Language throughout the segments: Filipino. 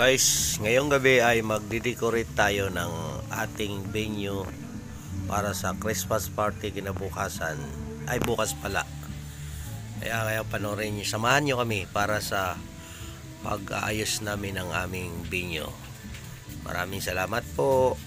Guys, ngayong gabi ay magdidecorate tayo ng ating venue para sa Christmas party kinabukasan. Ay, bukas pala. Kaya panoorin nyo, samahan nyo kami para sa pag-aayos namin ng aming venue. Maraming salamat po.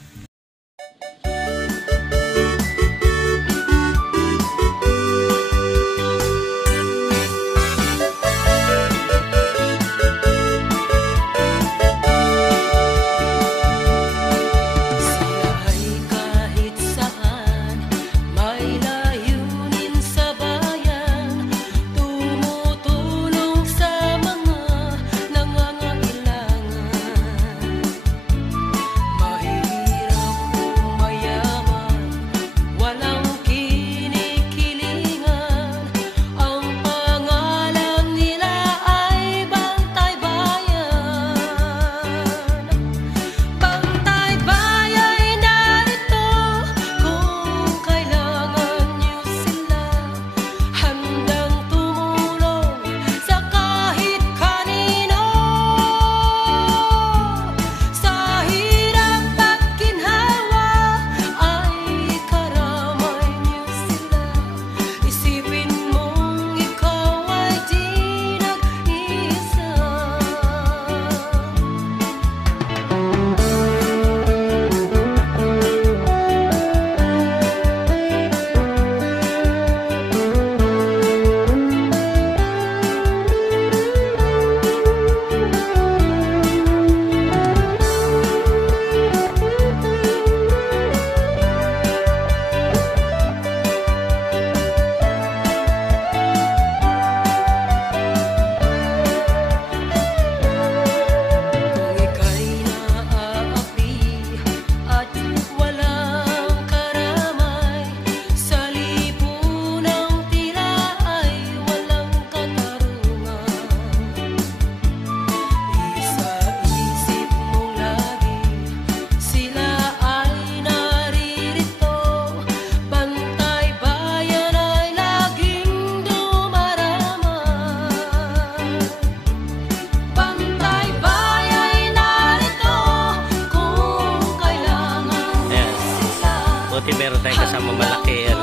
Buti meron tayong kasama malaki.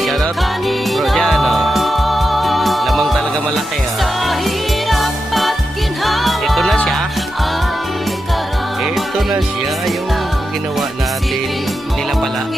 Shoutout bro dyan. Lamang talaga malaki. Ito na siya. Ito na siya yung ginawa natin nila pala.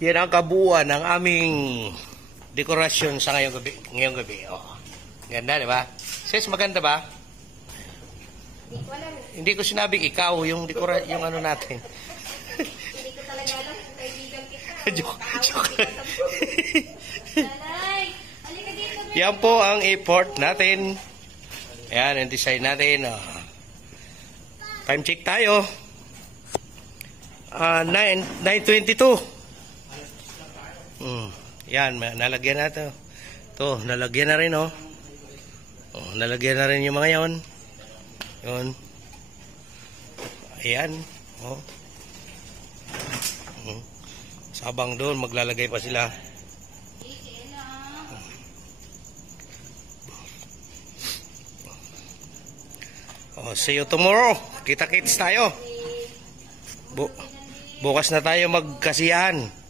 Yan ang kabuuan ng aming dekorasyon sa ngayong gabi. Oh. Ganda, di ba? Sis, maganda ba? Hindi ko sinabing ikaw yung yung ano natin. Hindi ko talaga alam kung kaibigan kita. Joke. Yan po ang effort natin. Ayan, ang design natin. Oh. Time check tayo. 9:22. Yan, nalagyan na ito. Ito, nalagyan na rin, oh. Nalagyan na rin yung mga yon. Yun. Ayan, oh. Sabang doon, maglalagay pa sila. See you tomorrow. Kita-kits tayo. Bukas na tayo magkasiyahan.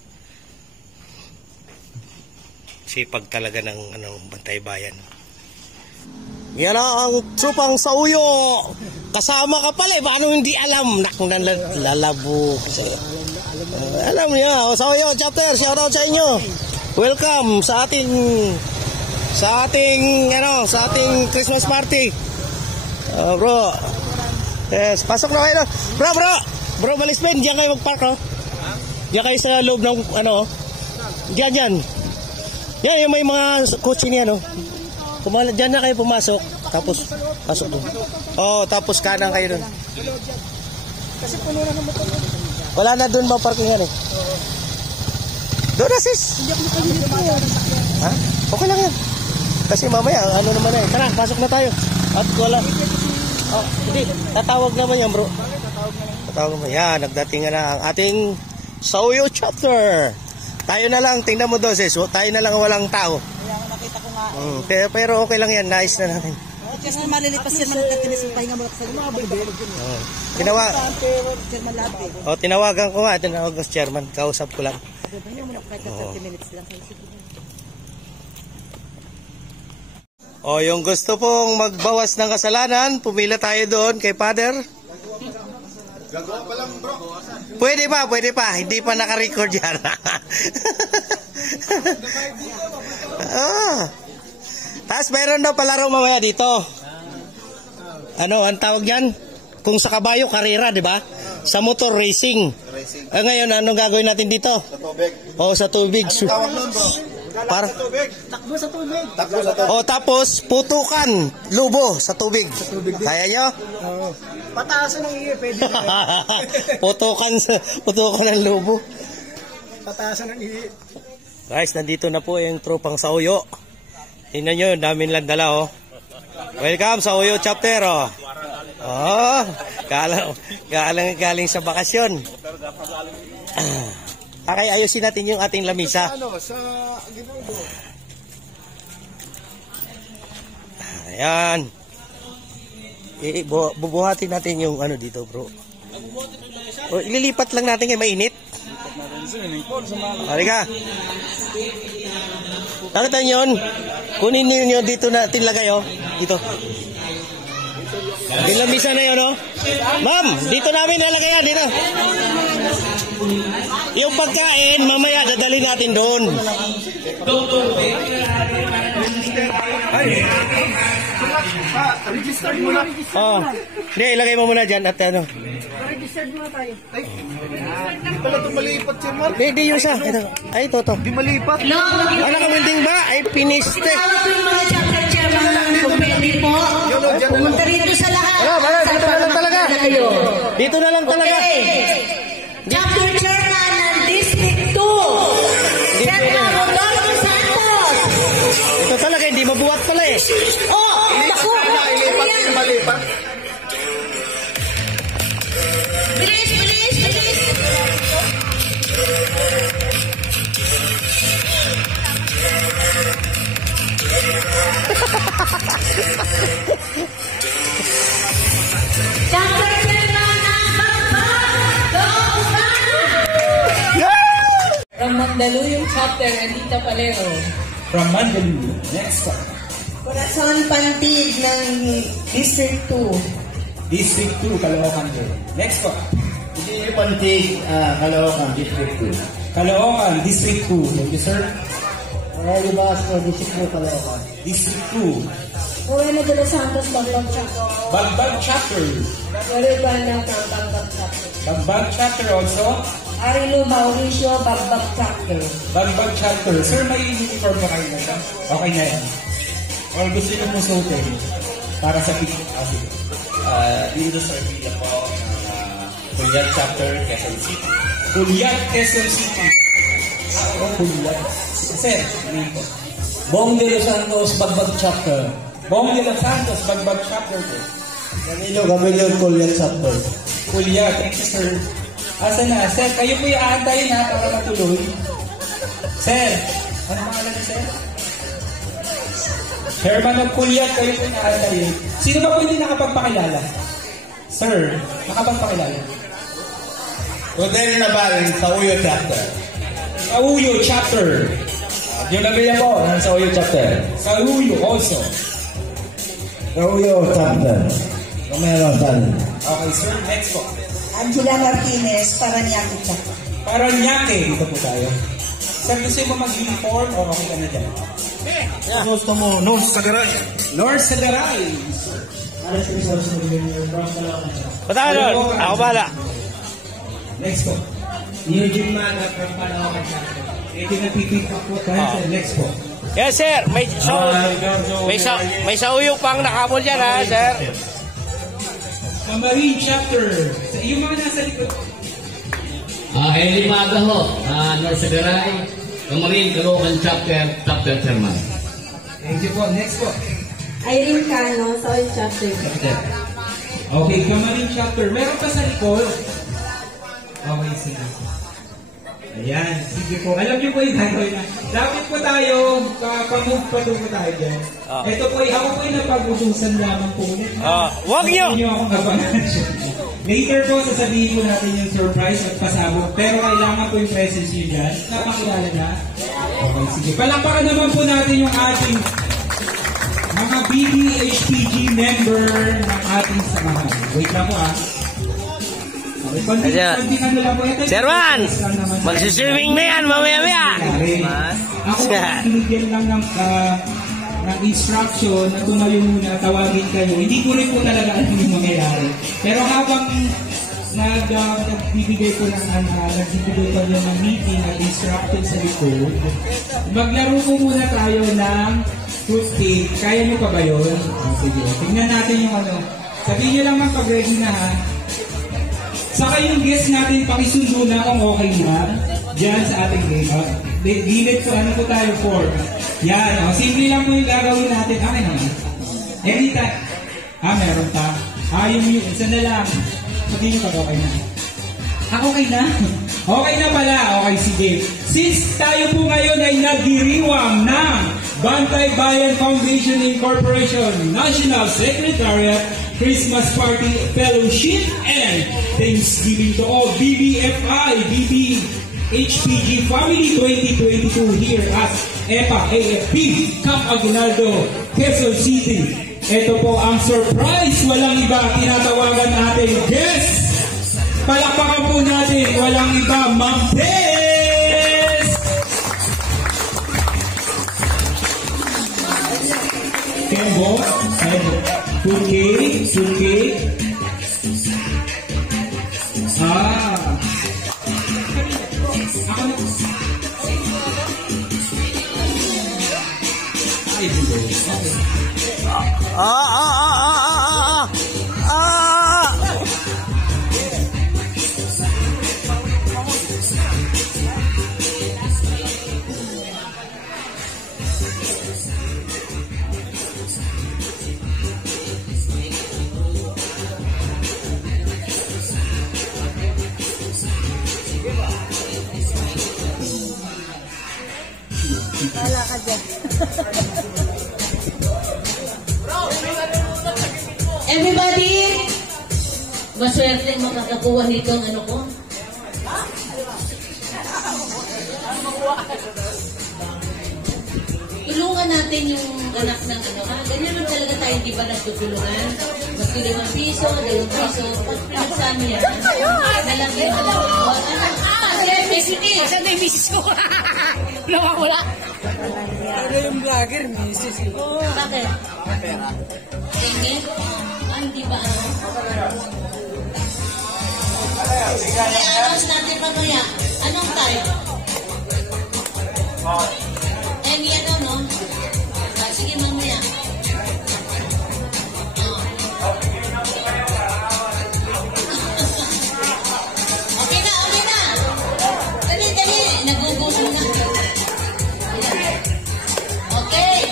Sipag talaga ng Bantay Bayan. Yan ang supang sa uyo. Kasama ka pala, paano hindi alam? Lalabo. Alam niya, sa uyo chapter, shout out sa inyo. Welcome sa ating Christmas party. Bro. Yes, pasok na kayo. Bro, Malispen, diyan kayo mag-park, oh. Diyan kayo sa loob ng Diyan. Yan, yung may mga kotse niya, no? Diyan na kayo pumasok. Tapos, pasok doon. Oo, tapos kanan kayo doon. Kasi puno na ng motor. Wala na doon mga parkingan eh. Doon na sis. Hindi ako makalimutan. Ha? Okay lang yan. Kasi mamaya, ano naman eh. Tara, pasok na tayo. At wala. Oh, hindi. Tatawag naman yan bro. Tatawag naman. Yan, nagdating na ang ating Sauyo chapter. Tayo na lang, tingnan mo doon sis. Tayo na lang walang tao. Kaya nakita ko nga. Pero okay lang yan, nice na natin. Kasi malilipas yan, managkatinis yung pahinga mo sa mga bebe. Tinawagan ko nga, tinawag ko si chairman, kausap ko lang. Pahinga mo na kahit 30 minutes lang. Yung gusto pong magbawas ng kasalanan, pumila tayo doon kay Father. Gagawa pa lang bro. Pwede pa. Hindi pa naka-record yan. Tapos meron daw palaro mamaya dito. Ano, ang tawag yan? Kung sa kabayo, karera, di ba? Sa motor, racing. Ngayon, anong gagawin natin dito? Sa tubig. Sa tubig. Tawag nun bro. Para? Sa tubig. Takbo sa tubig. Takbo sa tubig. Tapos, putukan, lubo sa tubig. Kaya nyo? Oo. Pataasan ng iyo, pwede na. putukan ng lubo. Pataasan ng iyo. Guys, nandito na po yung tropang Sauyo. Tingnan nyo, dami lang dala oh. Welcome sa Sauyo chapter oh. Galing sa bakasyon. Okay, ayusin natin yung ating lamisa. Sa Gibugo. Ayan. Bubuhatin natin yung ano dito bro. Ililipat lang natin kay mainit. Halika. Nakita nyo yun? Kunin nyo dito natin lagay oh. Dito. Yung lamisa na yun oh. Ma'am, dito namin nalagay na dito. Yung pagkain, mamaya dadali natin doon. Registered mo na. Hindi, ilagay mo muna dyan at ano. Registered mo na tayo. Hindi pala ito malipat siya Mark. Hindi yung isa. Ay, ito. Hindi malipat. Ano kaminding ba? Ay, piniste. Tawag yung mga chapter chairman kung pwede po. Pumunta rito sa lahat. Dito na lang talaga. Dito na lang talaga. Okay. Chapter chairman ng District 2. Chairman Rodolfo Santos. Ito talaga, hindi mabuhat pala eh. Naku. Ilipat yung malipat. Bilis. Chapter chairman ng From Mandaluyong chapter, Anita Palero. From Mandaluyong. Next one. Corazon Pantig ng District 2. District 2, Caloocan. Next one. Hindi Pantig, Caloocan, District 2. Caloocan, District 2. Thank you, sir. Rory Basco, District 2, Caloocan. District 2. Moreno de los Santos, Bagbag Chapter. Bagbag chapter. Rory Banda from Bagbag Chapter. Bagbag chapter also. Arilo Mauricio, Bagbag Chapter. Bagbag chapter. Sir, may uniform na kayo na siya? Okay na yan. Or gusto nyo mong suotin para sa picture. Dito sa Arvilla po, Pulyat Chapter, Quezon City. Pulyat, Quezon City. Pulyat. Sir, ano po? Bong de los Santos, Bagbag Chapter. Bong de los Santos, Bagbag chapter po. Camilo, Pulyat Chapter. Pulyat, thank you, sir. Asa na? Sir, kayo po yung aantayin ha para matuloy. Sir, ano pangalan niyo, sir? Chairman ng Pulyat, kayo po yung aantayin. Sino ba po hindi nakapagpakilala? Sir, nakapagpakilala. Rodel Naval, Sauyo Chapter. Sauyo chapter. Yung nabila po, sa Uyo Chapter. Sauyo also. Sauyo Chapter. Romero Sal. Okay, sir. Next po. Angela Martinez, Paranaque Chapter. Paranaque. Dito po tayo. Sir, gusto mo mag-uniform o okay ka na dyan? Gusto mo, North Sagaray. North Sagaray. Patay doon. Ako bala. Next po. Eugene Maga from Caloocan Chapter. Ito na pipick up po tayo, sir. Next po. Yes, sir. May sauyog pang nakabol dyan, ha, sir. Camarines chapter. Yung mga nasa likod. Eli Magaho, North Sagaray, Camarines, Caloocan chapter chairman. Thank you po. Next po. Irene Cano, Soil Chapter. Okay, Camarines chapter. Meron pa sa likod. Okay, sige. Ayan, sige po. Alam niyo po yung gagawin na. Dapat po tayo, pamove pa po tayo dyan. Ito po, ako po yung napag-ususan lamang po ulit. Wag niyo! Huwag niyo akong abangan. Later po, sasabihin po natin yung surprise at pasabog. Pero kailangan po yung presence nyo dyan. Napakilala na. Okay, sige. Palakpakan naman po natin yung ating mga BBHPG member ng ating samahan. Wait lang po Okay, konting ano lang po. Sir Juan, magsiswimming na yan, mamaya-maya. Ako po, binigyan lang ng instruction na tumayo muna, tawagin kayo. Hindi ko rin po talaga alam yung mangyayari. Pero habang nagbibigay po nagbibigay pa yan ng meeting at instruction sa likod, maglaro po muna tayo ng fruit cake. Kaya nyo pa ba yun? Sige, tingnan natin yung ano. Sabihin nyo lang pag ready na ha. Saka yung guest natin, pakisundo na kung okay na dyan sa ating game. Limit po, ano po tayo for? Yan, simple lang po yung gagawin natin. Akin naman. Anytime. Meron pa. Yung isa na lang. Sabihin nyo pag okay na. Okay na? Okay na pala. Okay, sige. Since tayo po ngayon ay nagdiriwang ng Bantay Bayan Foundation Incorporation National Secretariat Christmas Party Fellowship and Thanksgiving to all BBFI, BBHPG Family 2022 here at EPA AFP Camp Aguinaldo, Quezon City. Ito po ang surprise, walang iba, tinatawagan natin guest. Palakpakan po natin, walang iba, Ma'am Tess! Kembo, Turkey. Ako na. Ay, dito. Wala ka dyan. Everybody, maswerte makakakuha nito ang ano ko. Tulungan natin yung anak ng ano ha. Ganyan lang talaga tayo, di ba nagtutulungan? Mas 5 piso, 2 piso. Pag pinagsami yan, malaki. Sige. Saan na yung misis ko? Wala. Ano yung vlogger, misis ko? Bakit? Pera. Tingin? Hindi ba ano? I-announce natin mamaya. Anong type? Any ano, no? Sige mamaya. Okay na. Dali. Nagugusto na. Okay.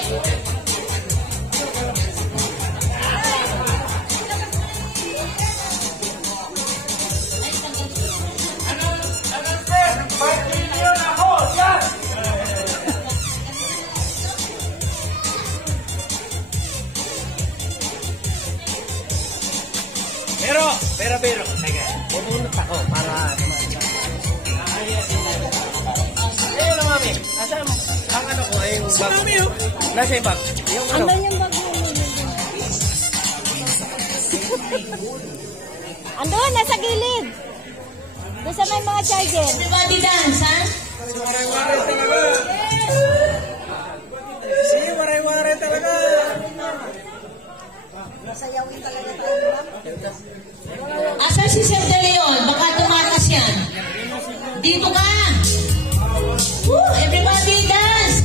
Pero. Teka, pumunot ako para ayun na, mami. Nasaan ang ano ko? Ay, yung bag. Nasa yung bag. Yung ano? Yung bag mo. Andun, nasa gilid. Doon sa may mga charger. Everybody dance, ha? Waray-waray talaga. Waray-waray talaga. Nasayawin talaga tayo. Asan si Sir De Leon? Baka tumatas yan. Dito ka! Woo! Everybody dance!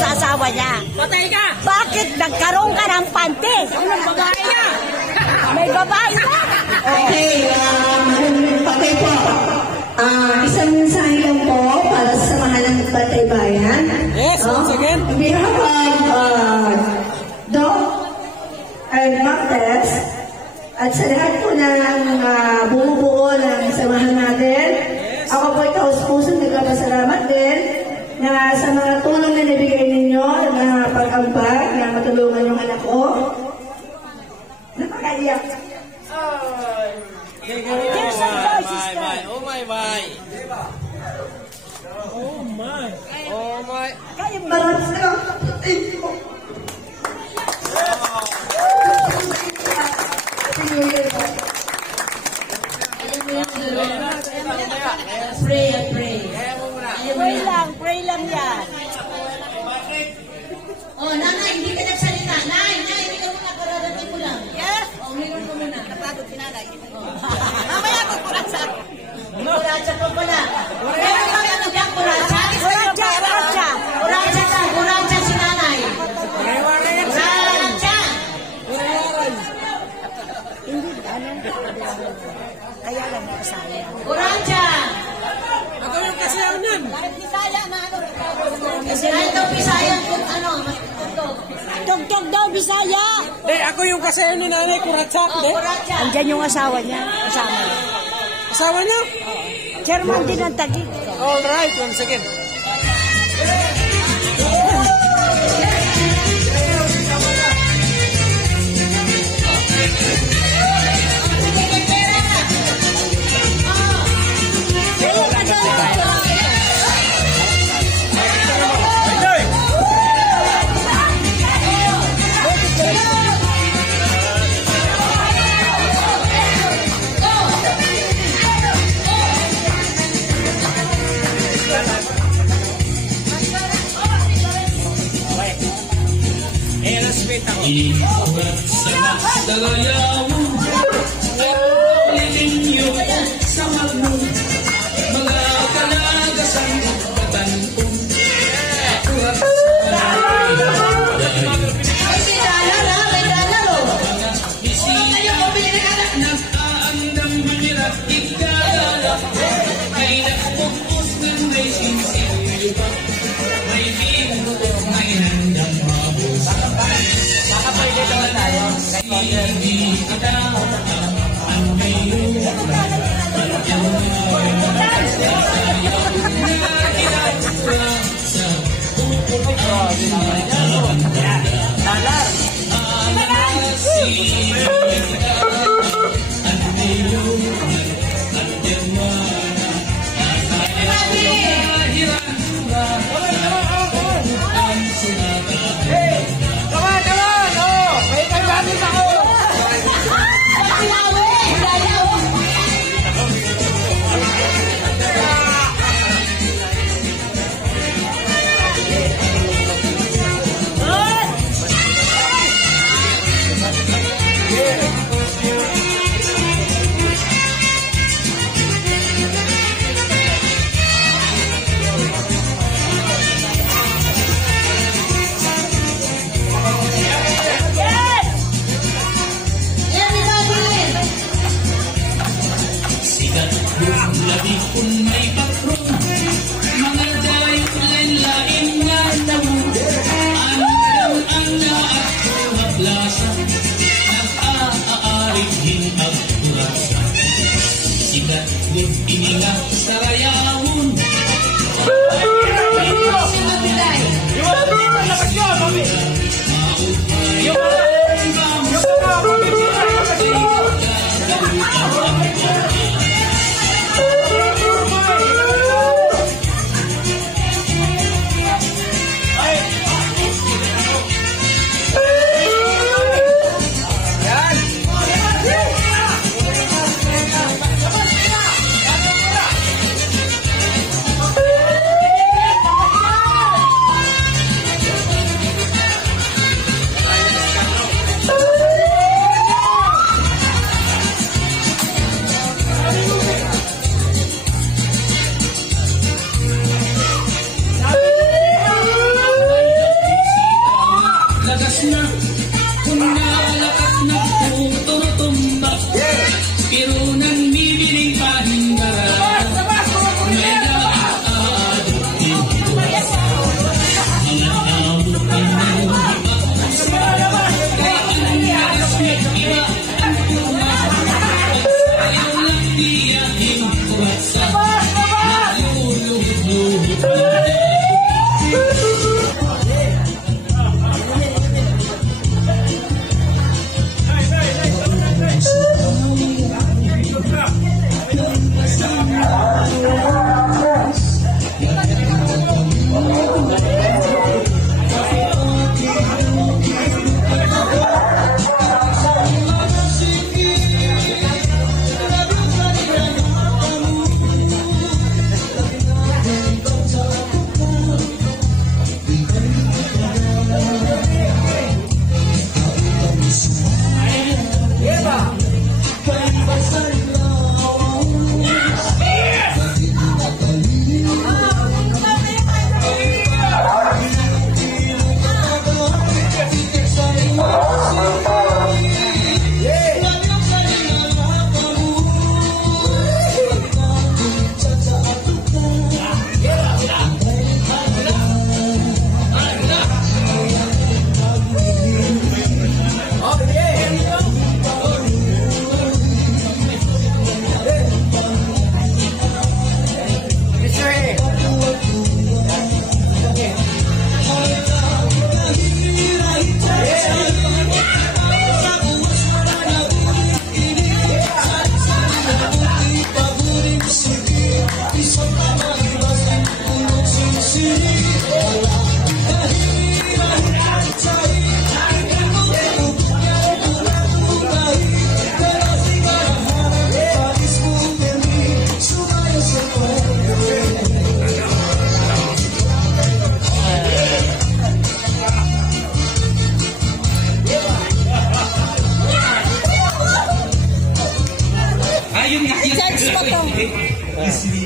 sa asawa niya. Patay ka! Bakit nagkaroon ka ng panty? Anong babae niya? May babae na. Okay, patay po. Isang mensahe lang po para sa mahal ng Batay Bayan. Yes, once again. On behalf of Doc and Martes, at sa lahat po ng bumubuo ng samahan natin, ako po ikaw sa pusong nagpapasalamat din na sa mga tulong na nabigay ninyo, na pag-ambag, na matulungan yung anak ko. Napakaiyak. Oh my. Maraming salamat. Thank you. Pray lang yan. Oh, nanay, hindi ka nagsalita. Nay, hindi ka muna, kararating mo lang. Yes? Oh, meron ka muna. Napagod si nanay. Mamaya ko kuratsa. Kuratsa pa pala. Meron ka ano dyan, kuratsa? Kuratsa si nanay. Kuratsa. Kaya lang nakasaya. Kuratsa. Ako yung kasyanan. Kahit Bisaya na ano. Kahit daw Bisayan kung ano, tugtog. Tugtog daw, Bisaya. Ako yung kasyanan ni nanay, kuratsak. Kuratsa. Andyan yung asawa niya. Kasama niya. Asawa niya? Chairman din ang Taguig. Alright, once again. Iwat sa dalayaw at lilinyo sa magno mga kalagasan katanong at nag-aandam birat ikadala ay nakapupos ng may sinsilyo pa may bino may handang mabos. Pwede naman tayo. Hindi kita ang mayroon Come on! May kagamin ako!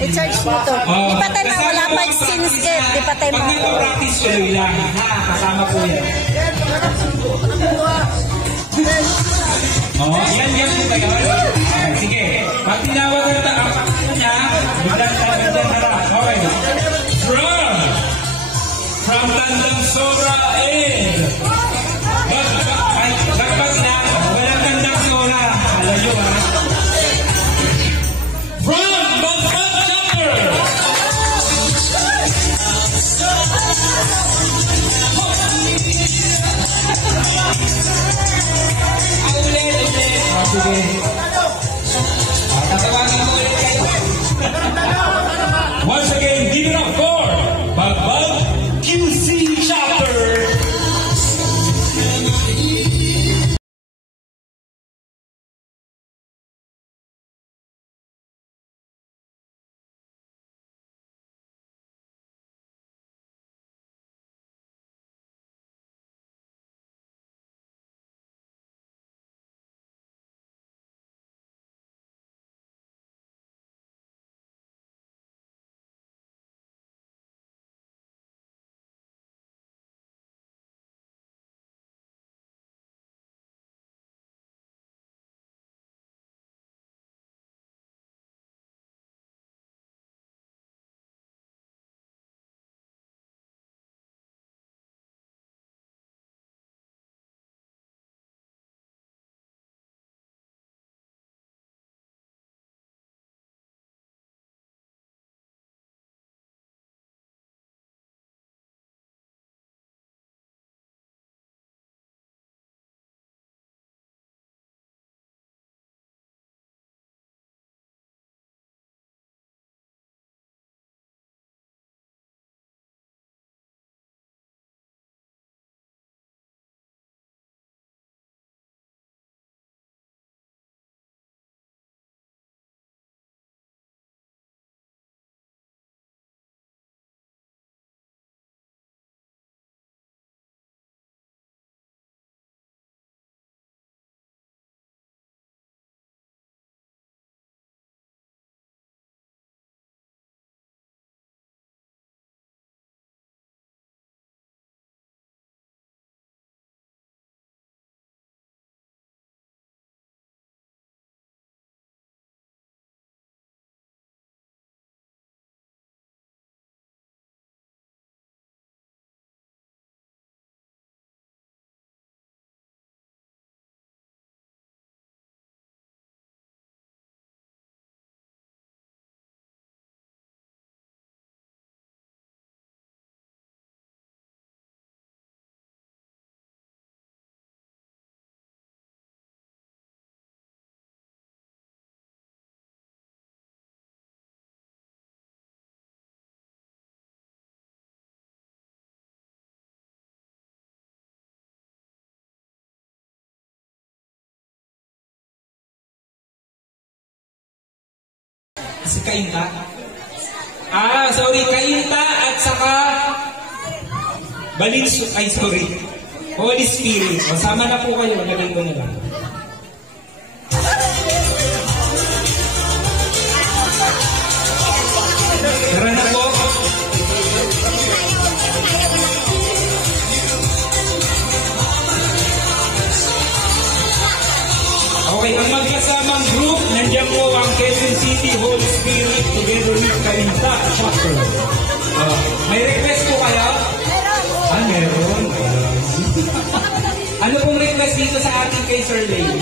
I-charge mo to. Di pa tayo wala pa since it. Di pa tayo Pag nag-practice, tuloy lang. Ha, kasama po yan. Yan po ba yun? Okay, sige. Pag tinawag ko na ang pakita niya, bigyan harap. Okay. From Tandang Sora and Bagpag na, walang Tandang Sora. Alam nyo ha? From Bagpag Chopper! Sige. Tatawagin mo ulit kayo. Once again, give it up for Bagbag QC Chopper! Si Kainta? Sorry, Kainta at saka sorry. Holy Spirit. Sama na po kayo, magaling ko na lang. Tara na po. Okay, ang magkasamang group, nandiyan po ang Quezon City Holy Spirit together with Kainta Chopper. May request po kayo? Meron. Ano pong request dito sa ating kay Sir Lane?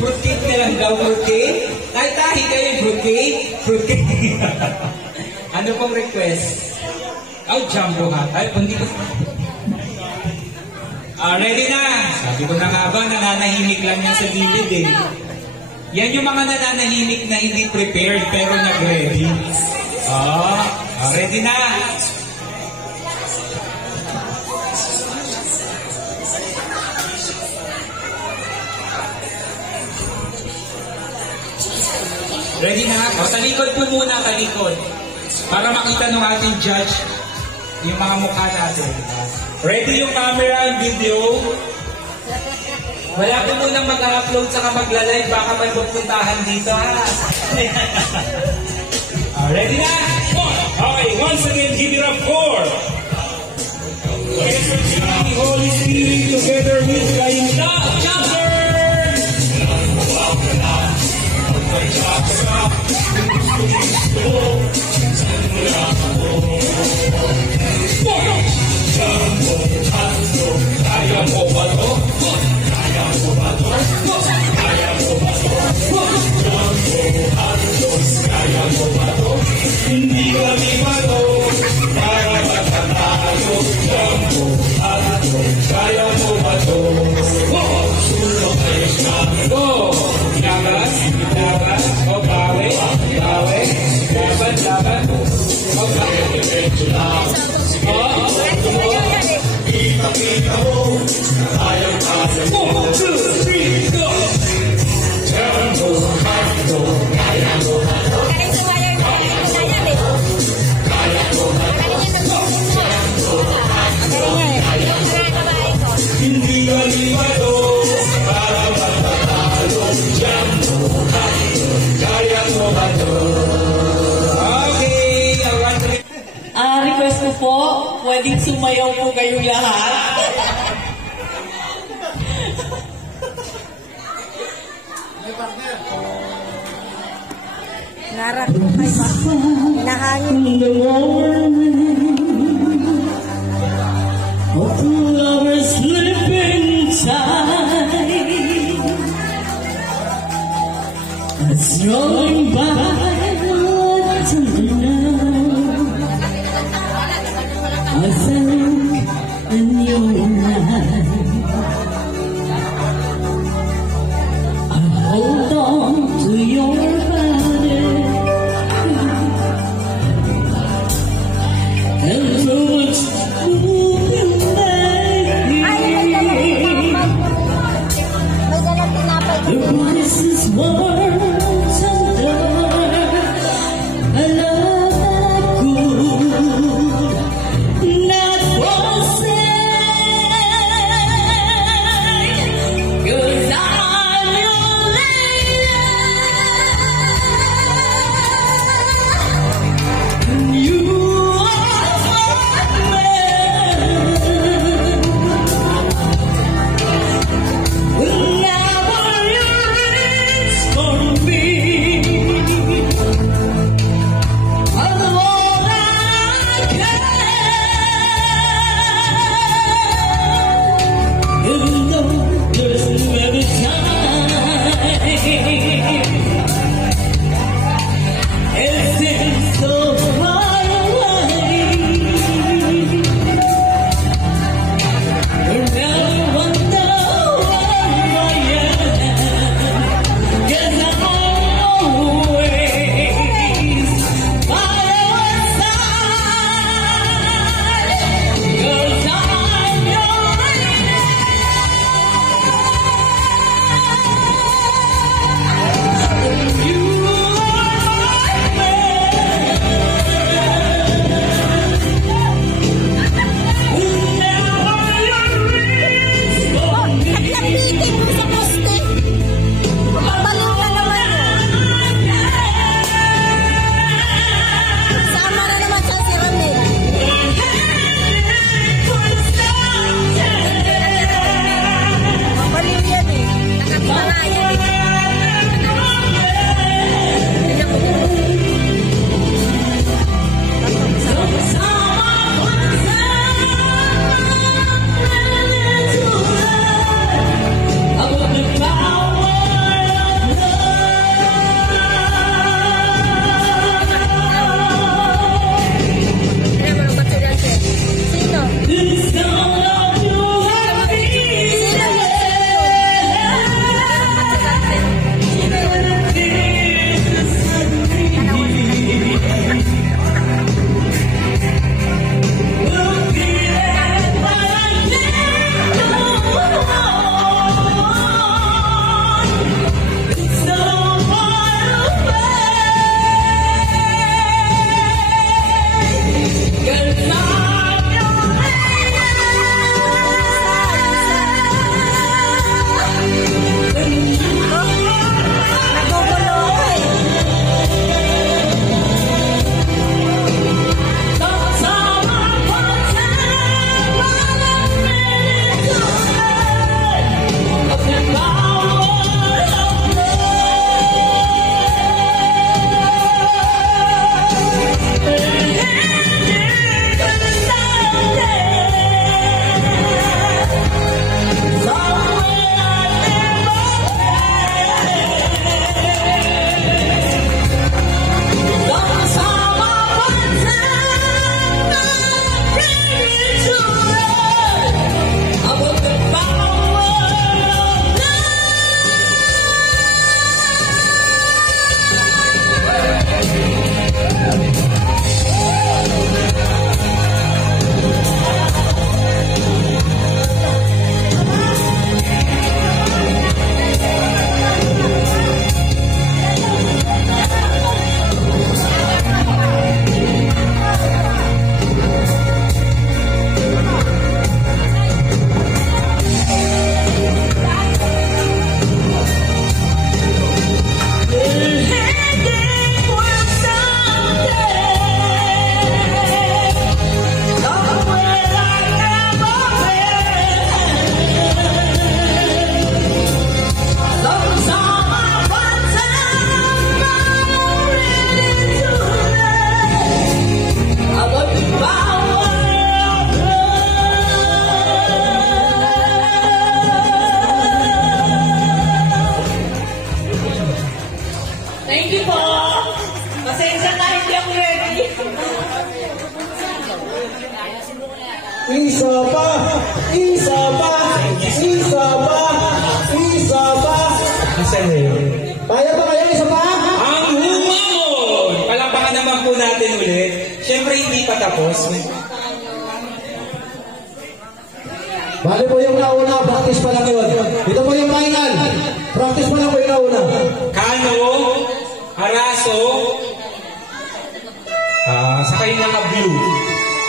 Fruitcake na lang daw, fruitcake? Kahit tahi kayo yung fruitcake? Fruitcake. Ano pong request? Jumbo hat. Hindi ko... ready na! Sabi ko na nga ba, nananahimik lang yan sa gilid eh. Yan yung mga nananahimik na hindi prepared pero nag-ready. Ready na! Ready na? Talikod po muna, talikod. Para makita ng ating judge yung mga mukha natin. Ready yung camera and video? Wala ko munang mag-upload saka magla-live, baka may pupuntahan dito ha. Ready na? Okay, once again, give it up for Holy Spirit together with Kainta Chapter. Kaya mo ba to? Kaya mo ba to? Kaya mo ba to? Kaya mo ba to? Hindi kami ba to? Para magkatayo. Kaya mo ba to? Sulong kayo sa ako. Labas, labas, o bawi, bawi, laban, laban, o bawi. Kita mo, kaya mo. 1, 2, 3, go! Kaya mo, kaya mo, kaya mo, hindi kalibado para magpapalo. Kaya mo ba to? Okay, alright. Request ko po, pwedeng sumayaw po kayong lahat. Narap ko kayo. Nahangin. Lovers sleeping tight. It's rolling by I fell in your light. I hold on to your body and through it moving back. The voices words under a love that could not forsake. po yung nauna, practice pa lang yun. Ito po yung final. Practice pa lang po yung nauna. Kano, Araso, saka yung naka-blue.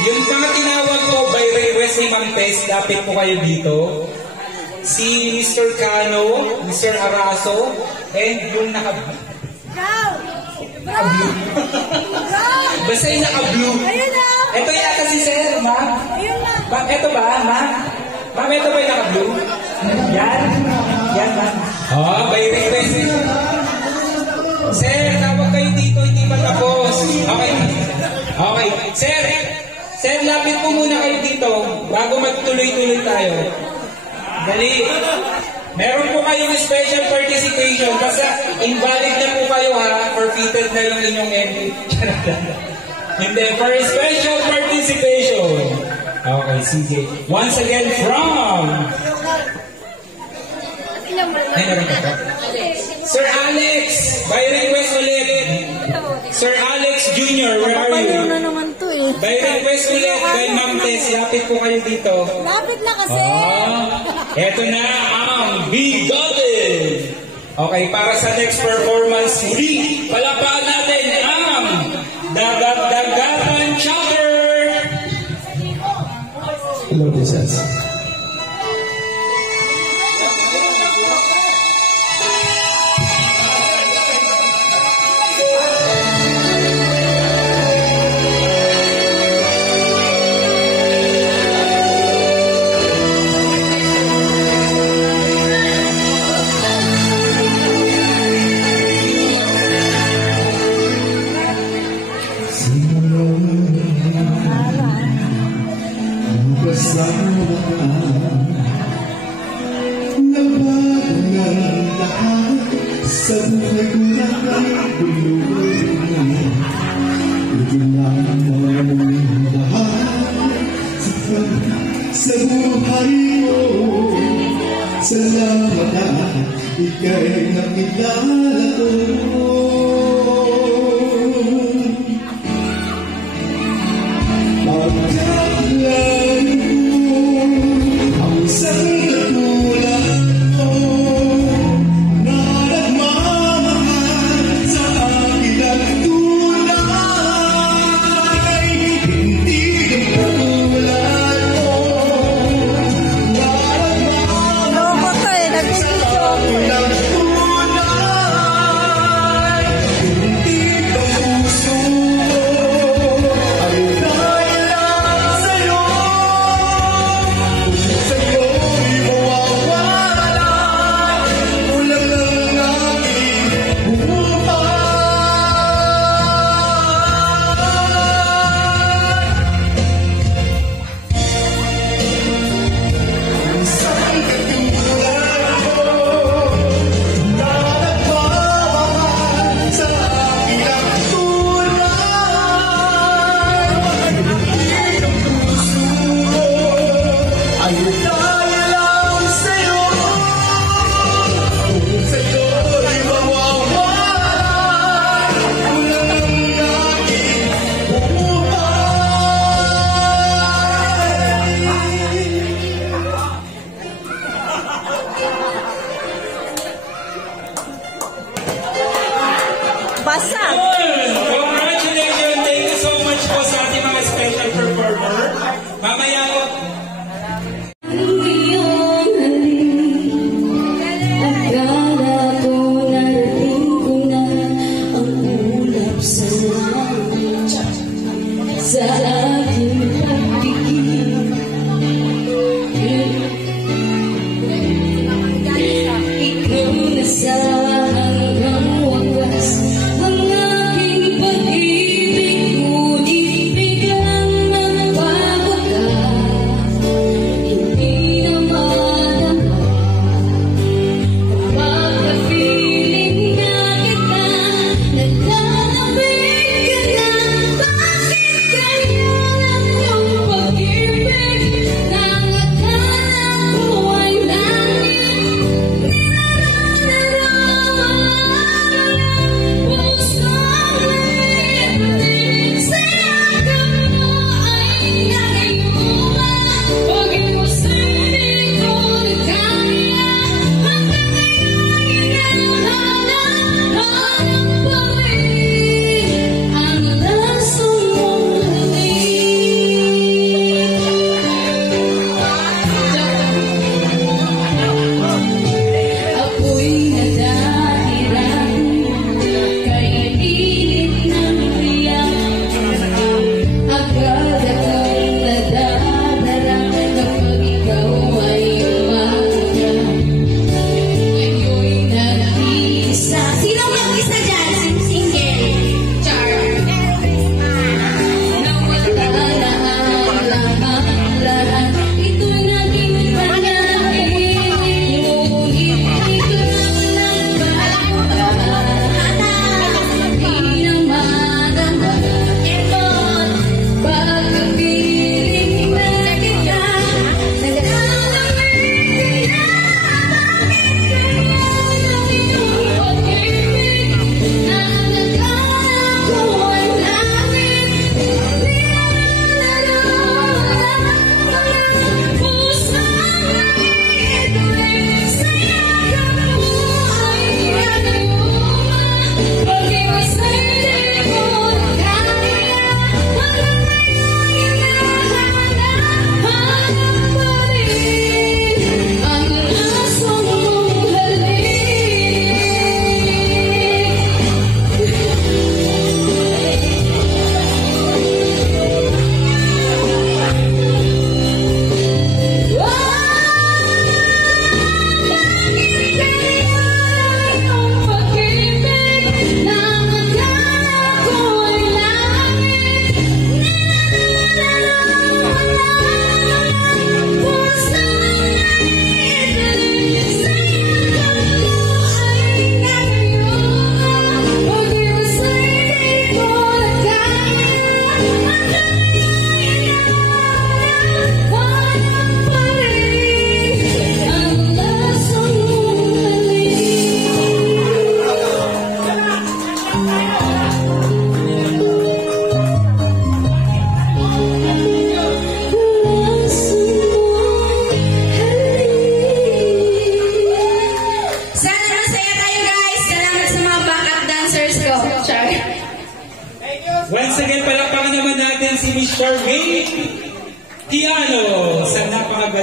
Yung mga tinawag po by request ni Ma'am Tess, lapit po kayo dito. Si Mr. Kano, Mr. Araso, and yung naka-blue. Basta yung naka-blue. Ito yata si Sir, ma'am. Ito ba, ma'am? Ma'am, ito ba yung naka-blue? Yan. Yan, ma'am. By request. Sir, tawag kayo dito, hindi pa tapos. Okay. Okay. Sir, lapit po muna kayo dito bago magtuloy-tuloy tayo. Dali. Meron po kayong special participation. Basta invalid na po kayo ha. Forfeited na yung inyong entry. Hindi, for special participation. Okay, sige. Once again from... Ay, narin ka po. Sir Alex, by request ulit. Sir Alex Jr., where are you? na naman to eh. By request ulit, by Ma'am Tess, lapit po kayo dito. Lapit na kasi. Eto na ang Bigoted. Okay, para sa next performance, muli, palakpakan natin ang Dagat-Dagatan Chapter. Hello, Princess. Sa buhay ko, salamat na ika'y nakilala ko. Pagkakalayo ko, ang isang katulad ko, na nagmamahal sa akin at tunay, hindi katulad ko. Congratulations! Thank you so much po sa ating mga special performer. Mamaya po. Sa aking pagtigil, ikaw na sa hanggang wakas, ang aking pag-ibig, ngunit biglang nagbago ka, hindi na madama, kapag na-feeling na kita, naglalapit ka na, bakit kaya lang yung pag-ibig, nang akala ko ay langit, nilalaman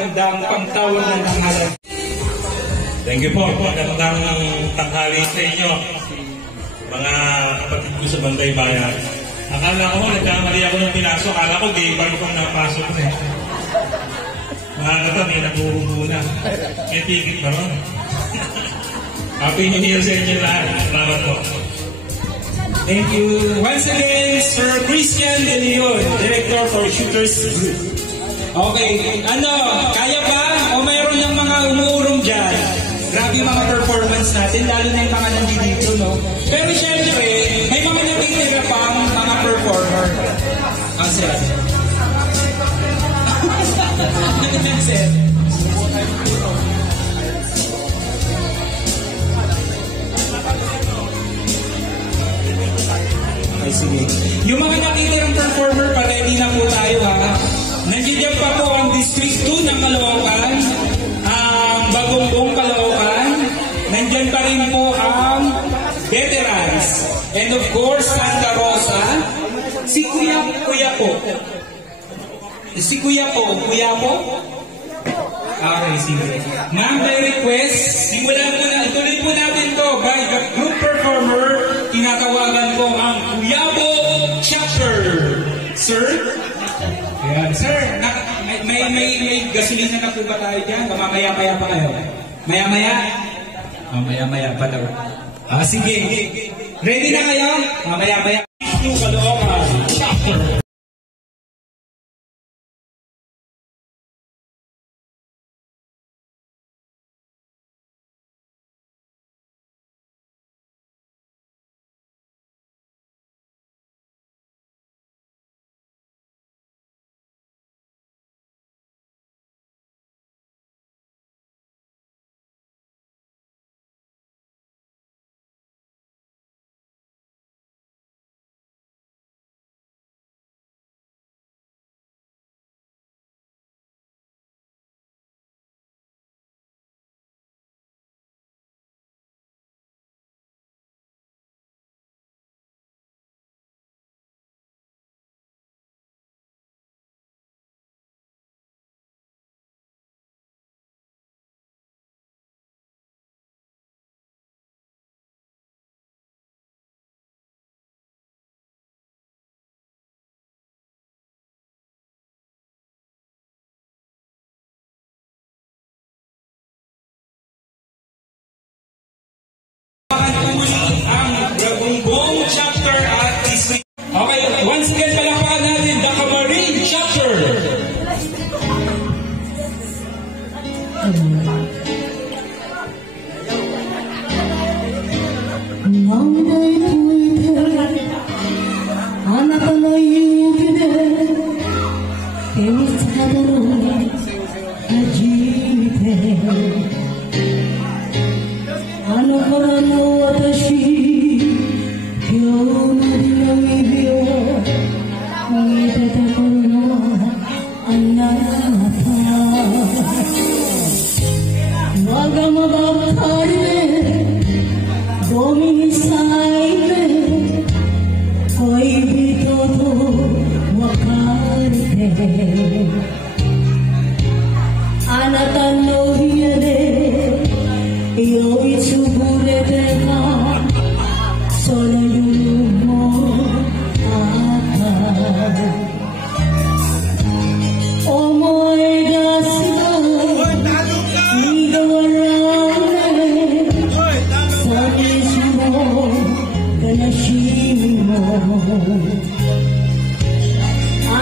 magandang pangtawag ng tanghalan. Thank you po. Magandang tanghali sa inyo, mga kapatid ko sa Bantay Bayan. Akala ko, nagkamali ako ng pinasok. Akala ko, gay bar kong napasok na eh. Mga kata, may nakuhubo na. May ticket ba ron? Happy New Year sa inyo lahat. Salamat po. Thank you. Once again, Sir Christian De Leon, Director for Shooters Group. Okay, kaya ba? O mayroon ng mga umuurong dyan? Grabe yung mga performance natin, lalo na yung mga nandito, no? Pero syempre, may mga natitira pang mga performer. Sir. Ano yan, sir? Ay, sige. Yung mga natitirang performer, ready na po tayo, ha? Nandiyan pa po ang District 2 ng Caloocan, ang Bagombong Caloocan, nandiyan pa rin po ang Veterans, and of course, Santa Rosa, si Kuya po. Si Kuya po. Okay, sige. Ma'am, by request, simulan mo na, ituloy po natin to by the group performer, tinatawagan po ang Kuyabo Chapter. Sir? Ayan, sir, may gasolina na po ba tayo dyan? Mamaya-maya pa kayo? Maya-maya? Maya-maya pa daw. Sige. Ready na kayo? Mamaya-maya. Ito, Caloocan Chapter. Ang Bagombong Chapter at District. Okay, once again, palakpakan natin the Camarines Chapter.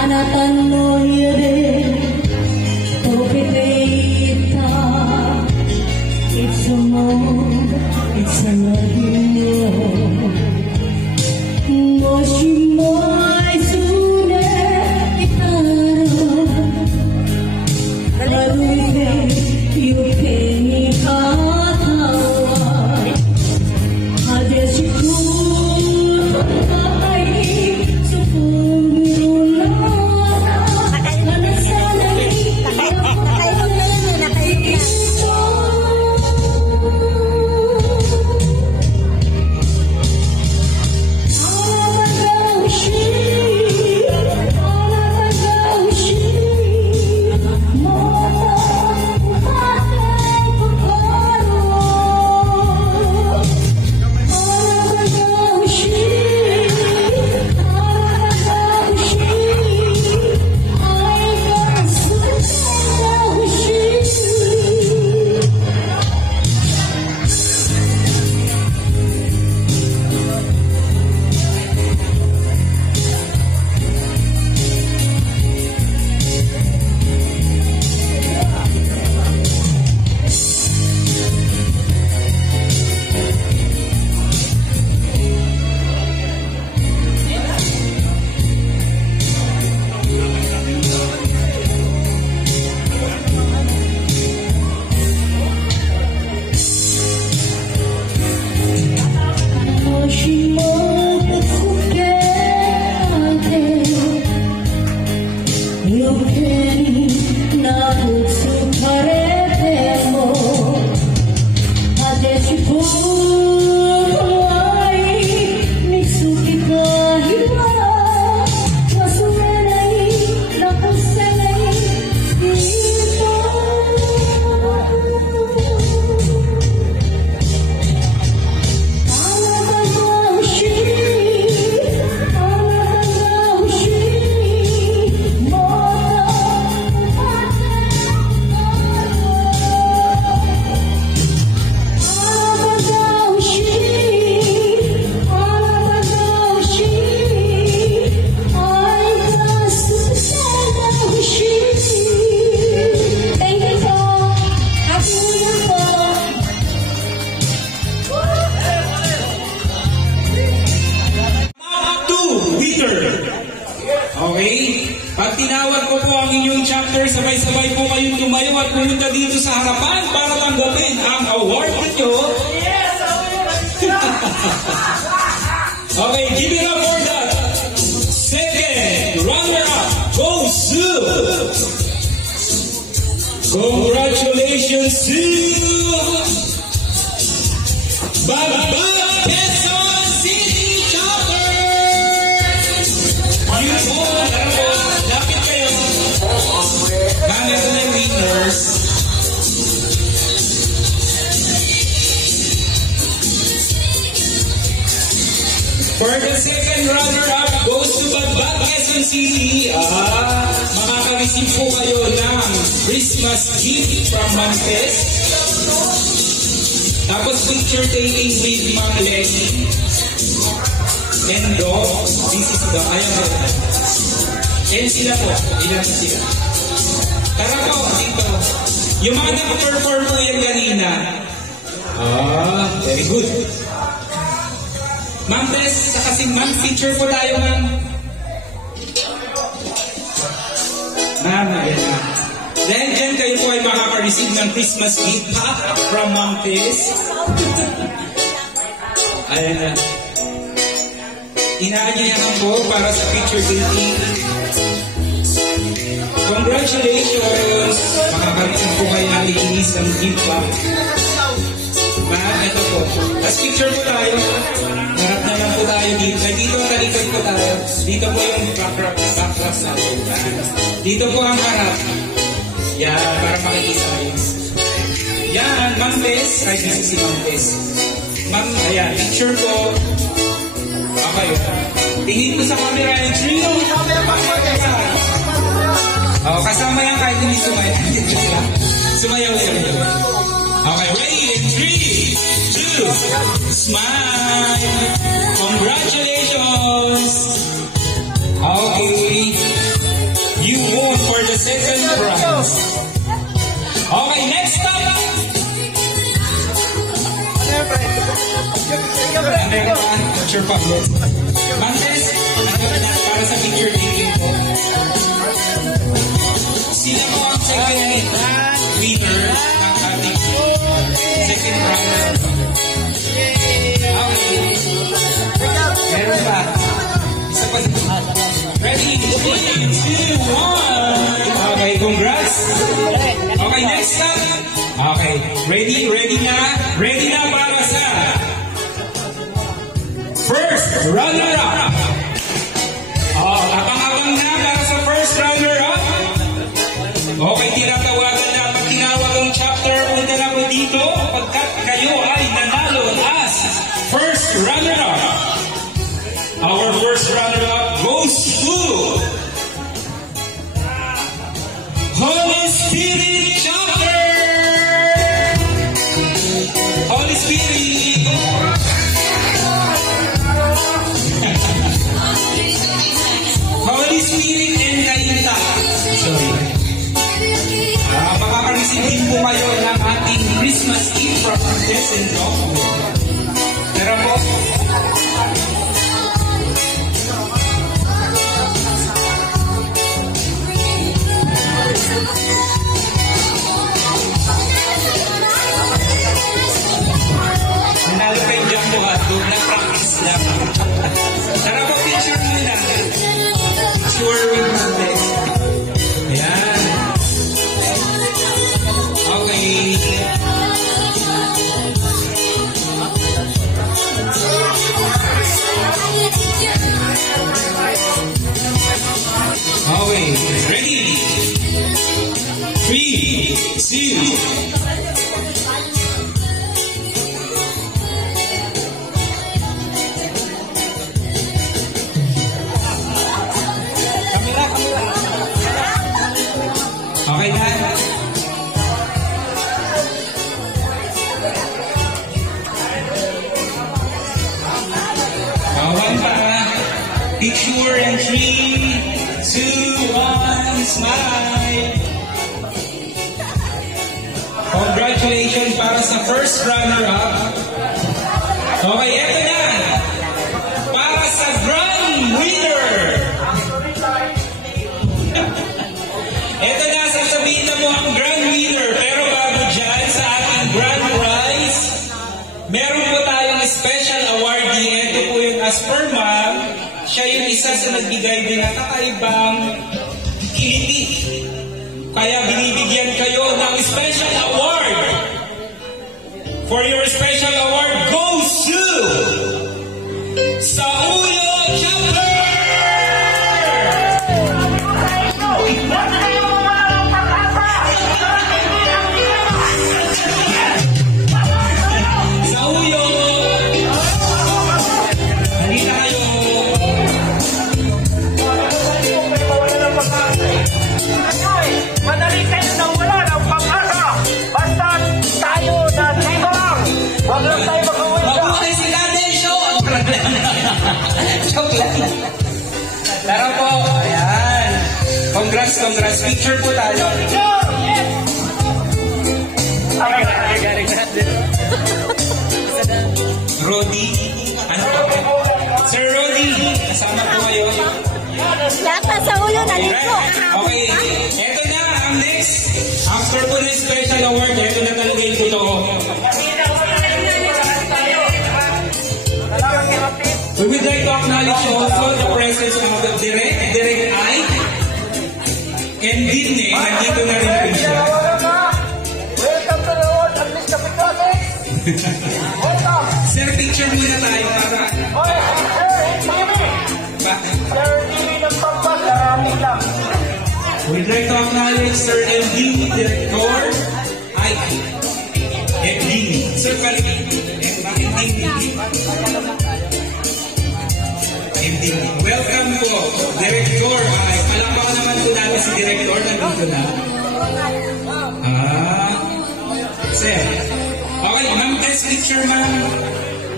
Anatan no yere, tope teita. naman para tanggapin ang award ninyo. Okay, give it up for that. Second runner-up goes to... Congratulations to... Bagbag Quezon City Chopper! You won! Tara po, lapit kayo. Ma'am, ito na yung winners. For the second runner-up goes to Bagbag Quezon City. Makaka-receive po kayo ng Christmas gift from Mantes. Tapos picture taking with Ma'am Lenny. And Dog. This is Dog. Ayan po. And sila po. Ilan sila. Tara po, dito. Yung mga nag-perform po yan kanina. Very good. Ma'am Tess, saka si Ma'am, picture po tayo, Ma'am. Ma'am, ayan na. Then, dyan kayo po ay makaka-receive ng Christmas gift pack from Ma'am Tess. Ayan na. Inaanyayahan po para sa picture taking. Congratulations! Makaka-receive po kayo ng linis ng gift pack. Ma'am, ito po. Tapos picture po tayo. Harap na lang po tayo dito. Dito ang talikod po tayo. Dito po yung backdrop natin. Dito po ang harap. Yan, para makikita kayo. Yan, Ma'am Tess. Ay, this is si Ma'am Tess. Ma'am, ayan, picture po. Okay. Tingin ko sa camera yung trio. Oh, kasama yan kahit hindi sumayaw. Sumayaw. Okay, ready? In 3, 2, smile! Congratulations! Okay. You won for the second prize. Okay, next up! Picture pa. Mantes, para sa picture taking po. Sino mo ang second winner ng ating second round? Okay. Meron pa. Isa pa dito. Ready? 3, 2, 1. Okay, congrats. Okay, next up. Okay, ready? Ready na? Ready na para sa first runner-up. Abang-abang na para sa first runner-up. Okay, tinatawagan na. Pag tinawag ang chapter, punta na po dito pagkat kayo ay nanalo as first runner-up. Our first runner-up goes to Holy Spirit Chapter! Holy Spirit! Holy Spirit and Kainta. Sorry. Makaka-receive din po kayo ng ating Christmas gift from Tess and Dog. Pero po, nanalo pa yung jump mo at doon na-practice lang. Tara po, picture muna. Sure with Monday. Ayan. Okay. Okay. Ready? 3, 2, okay na. One pa. Picture and 3, 2, 1, smile. Congratulations para sa first runner-up. Okay, eto na. Para sa grand winner. Ito na, sasabihin na mo ang grand winner. Pero bago dyan, sa nagbigay din ng kakaibang kiliti. Kaya binibigyan kayo ng special award. For your special award goes to Saulo Chapter! Saulo! Halika kayo! Madali kayo nang wala ng pag-asa. Basta tayo nandito lang. Huwag lang tayo mag-uwi. Mabuhay si Daddy Show! Joke lang. Tara po. Ayan. Congrats. Picture po tayo. Rodi. Ano po? Sir Rodi. Kasama po kayo. Lahat na sa ulo, naligo. Okay. Ito na ang next. After po ng special award, ito na talaga yung totoo. We would like to acknowledge also the presence of the Direct Eye and Disney. Nandito na rin po siya. Welcome to the world of Mr. Picasso. Welcome. Sir, picture muna tayo para... Okay, Sir, Sir, TV ng Pagpag, maraming lang. We'd like to acknowledge Sir MD, Director, Ike, MD. Sir, balik. MD. Welcome po, Director Ike. Palakpakan naman po natin si Director, nandito na. Sir. Okay, ma'am, test picture, ma'am.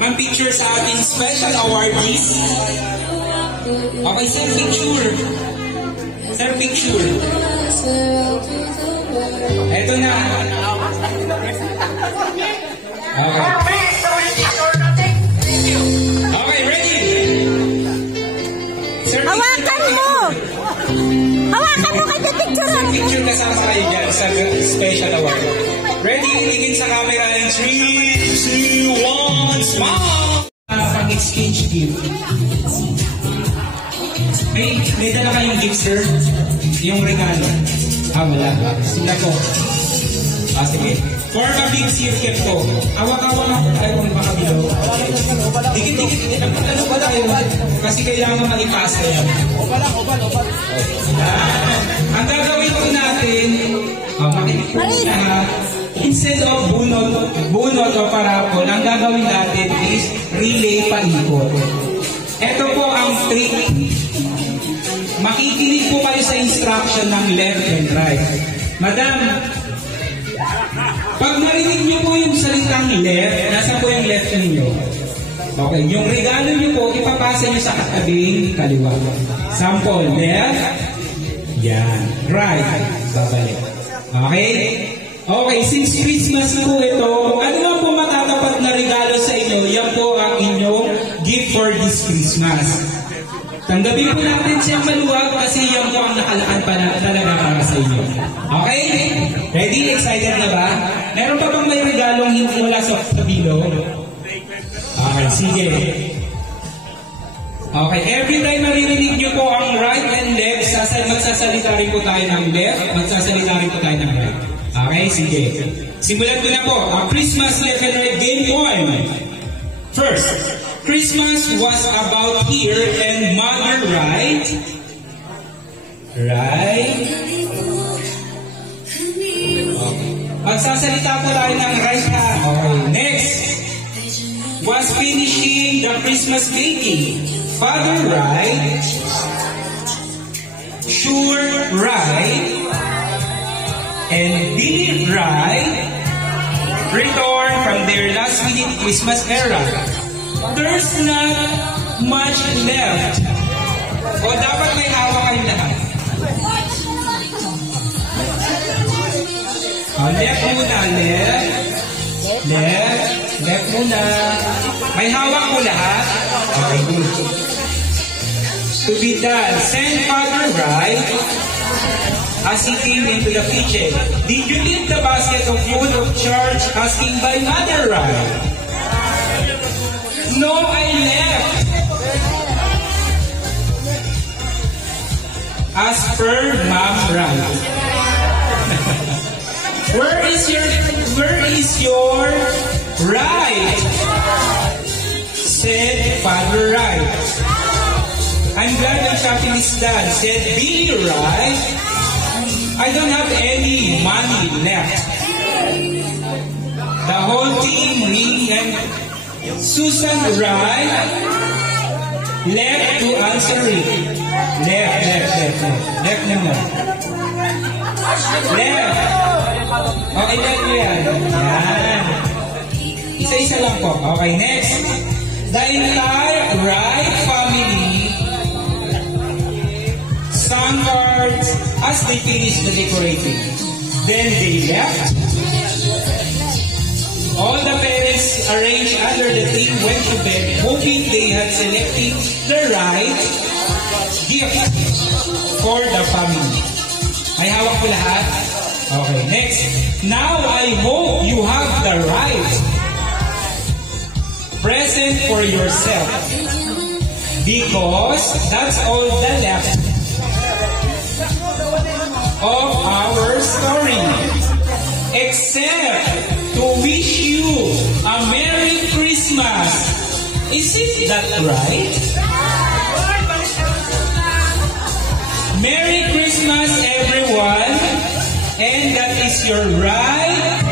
Ma'am, picture sa ating special awardees. Okay, sir, picture. Sir, picture. Eto na. Okay. Okay, ready? Sir, hawakan mo! Hawakan mo kayo picture. Sir, picture kasama kayo dyan sa special award. Ready? Tingin sa camera in 3, 2, 1, smile! Pag-exchange gift. May dala kayong gift, sir? Yung regalo. Wala. Sila ko. Sige. For a big circuit po. Awak-awak na po tayo kung makabilo. Dikit-dikit. Ano ba tayo? Kasi kailangan malipasa yan. Ang gagawin po natin, makinig po na, instead of bunot o parapol, ang gagawin natin is relay paikot. Ito po ang trick. Makikinig po kayo sa instruction ng left and right. Madam, pag marinig niyo po yung salitang left, nasa po yung left ninyo? Okay, yung regalo niyo po, ipapasa niyo sa katabing kaliwa. Sample, left, yan, right, babalik. Okay? Okay, since Christmas na po ito, ano nga po matatapat na regalo sa inyo? Yan po ang inyong gift for this Christmas. Tanggapin po natin siyang maluwag kasi yan po ang nakalaan pa na talaga para sa inyo. Okay? Ready? Excited na ba? Meron pa bang may regalong hindi mula sa tabilo? Okay, sige. Okay, every time maririnig nyo po ang right and left, magsasalita rin po tayo ng left, magsasalita rin po tayo ng right. Okay, sige. Simulan ko na po. Ang Christmas left and right game point. First, Christmas was about here and mother right. Right. Magsasalita po tayo ng right ha. Okay, next. Was finishing the Christmas baking. Father right. Sure right. And Billy right. Return from their last minute Christmas era. There's not much left. O dapat may hawak kayo lahat. Left muna, left. Left muna. May hawak mo lahat? Okay, good. To be done, send Father right as he came into the kitchen. Did you leave the basket of food of church asking by Mother right? No, I left. as per Ma'am Right. Where is your right? Said Father Right. I'm glad the shopping is done. Said Billy Right. I don't have any money left. The whole team, Ring and Susan Right, left to answer it. Left naman. Left. Okay, left yan. Yan. Isa-isa lang po. Okay, next. The entire Right family sang cards as they finished the decorating. Then they left. All the parents arranged under the tree went to bed, hoping they had selected the right gift for the family. May hawak po lahat? Okay, next. Now I hope you have the right present for yourself, because that's all the left of our story, except to wish you a Merry Christmas. Isn't that right? Merry Christmas, everyone, and that is your right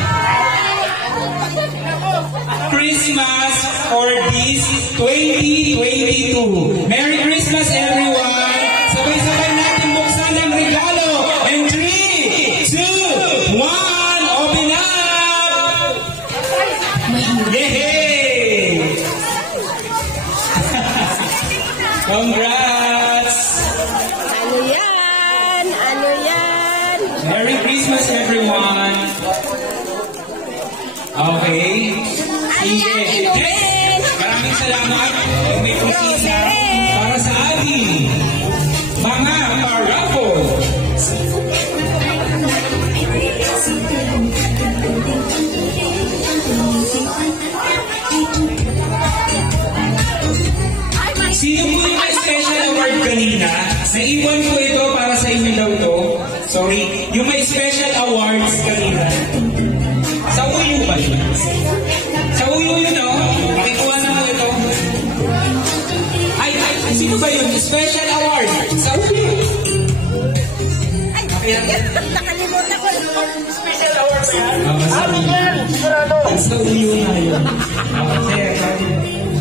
Christmas for this 2022. Merry Christmas, everyone! Sabay-sabay natin buksan ang regalo. And 3, 2, 1, open up! Yay! Congrats! Ano yan? Ano yan? Merry Christmas, everyone! Okay. Sige. Next, maraming salamat. May kusina para sa ating mga parapol. Sino po yung may special award kanina? Naiwan ko ito para sa inyo daw to. Sorry. Yung may special awards kanina. Sa uyo ba yun? Sa uyo yun, no? Pakikuha naman ito. Ay, sino ba yun? Special award. Sa uyo. Nakalimutan ko. Special award ba yan? Sa uyo na yun.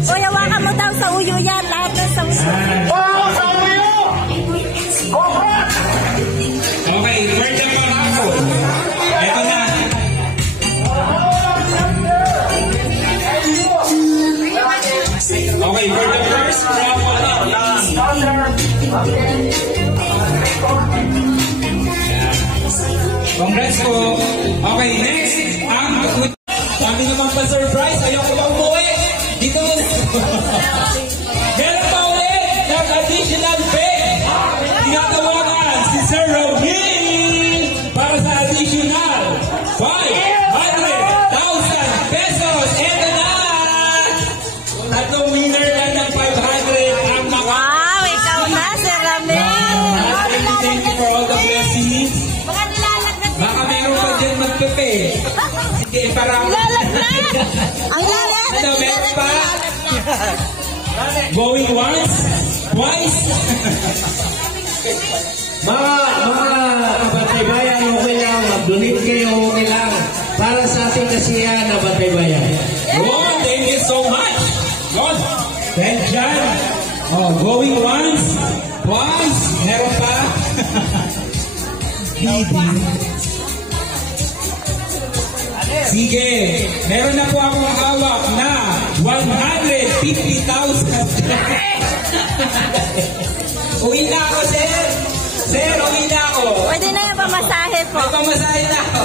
Uy, hawakan mo daw sa uyo yan. Lahat ng sa uyo. Sa uyo! Okay, for the parapol. Ito na. Okay, for the first raffle, congrats po. Okay, next. Kami naman pa surprise. Ayoko pa umuwi. Dito. Meron pa ulit ng additional pay. Tinatawagan si Sir Robin para sa additional 500,000 pesos. Ito na. Tatlong winner na ng 500 ang mga... Wow, ikaw na, Sir Ramil. Thank you for all the blessings. Mga nilalagnat. Baka meron pa dyan magpepe. Sige, parang... Ang lalagnat. Ano, meron pa? Going once? Twice? Mga kabatay bayan, okay lang. Mag-donate kayo, okay lang. Para sa ating kasiyahan na batay bayan. Oh, thank you so much. God. Then John. Oh, going once? Twice? Meron pa? Sige. Meron na po akong hawak na 150,000. Uwi na ako, sir. Sir, uwi na ako. Pwede na yung pamasahe po. May pamasahe na ako.